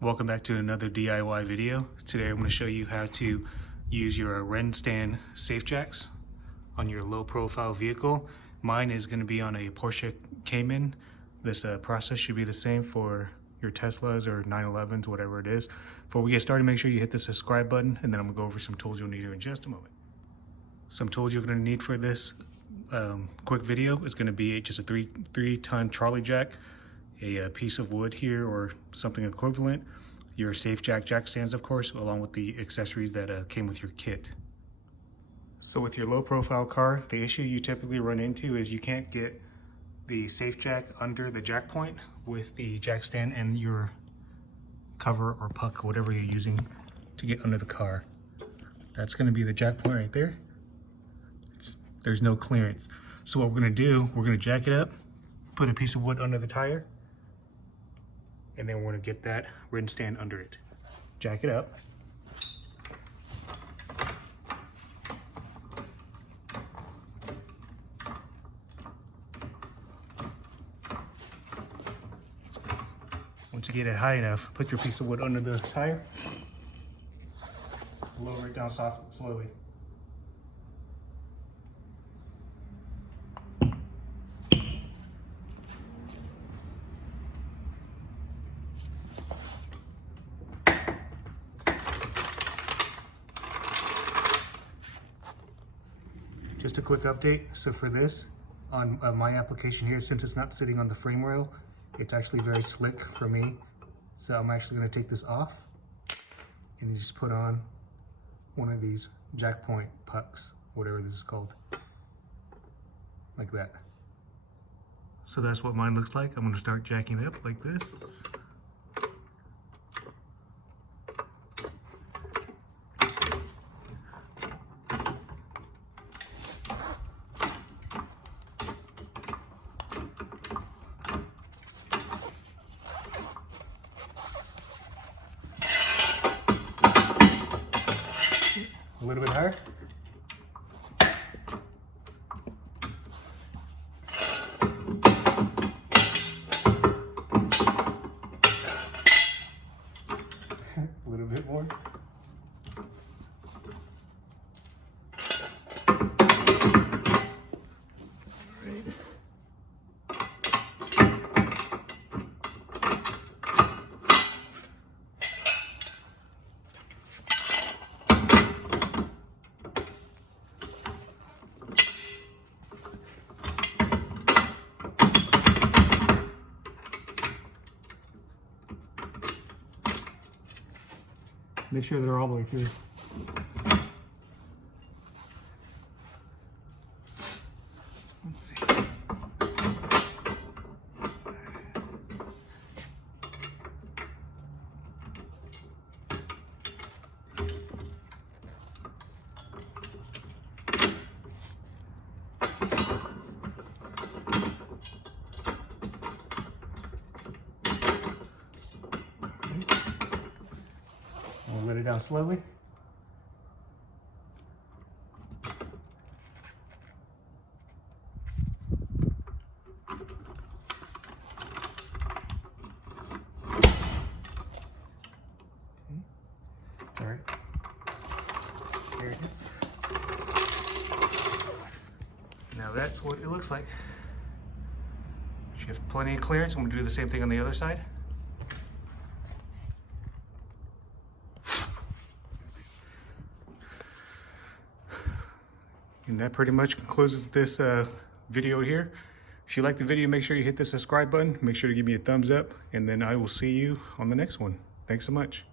Welcome back to another DIY video. Today I'm going to show you how to use your Rennstand Safejacks on your low profile vehicle. Mine is going to be on a Porsche Cayman. This process should be the same for your Teslas or 911s, whatever it is. Before we get started, make sure you hit the subscribe button, and then I'm going to go over some tools you'll need here in just a moment. Some tools you're going to need for this quick video is going to be just a three-ton trolley jack, a piece of wood here or something equivalent, your Safejack jack stands, of course, along with the accessories that came with your kit. So with your low profile car, the issue you typically run into is you can't get the Safejack under the jack point with the jack stand and your cover or puck, whatever you're using to get under the car. That's going to be the jack point right there. There's no clearance. So what we're going to do, we're going to jack it up, put a piece of wood under the tire, and then we're going to get that Rennstand under it. Jack it up. Once you get it high enough, put your piece of wood under the tire. Lower it down slowly. Just a quick update. So for this, on my application here, since it's not sitting on the frame rail, it's actually very slick for me. So I'm actually going to take this off and you just put on one of these jack point pucks, whatever this is called, like that. So that's what mine looks like. I'm going to start jacking it up like this. A little bit higher. A little bit more. Make sure they're all the way through. Let's see. We'll let it down slowly. It's all right. There it is. Now that's what it looks like. You have plenty of clearance. I'm going to do the same thing on the other side. And that pretty much concludes this video here. If you like the video, make sure you hit the subscribe button. Make sure to give me a thumbs up, and then I will see you on the next one. Thanks so much.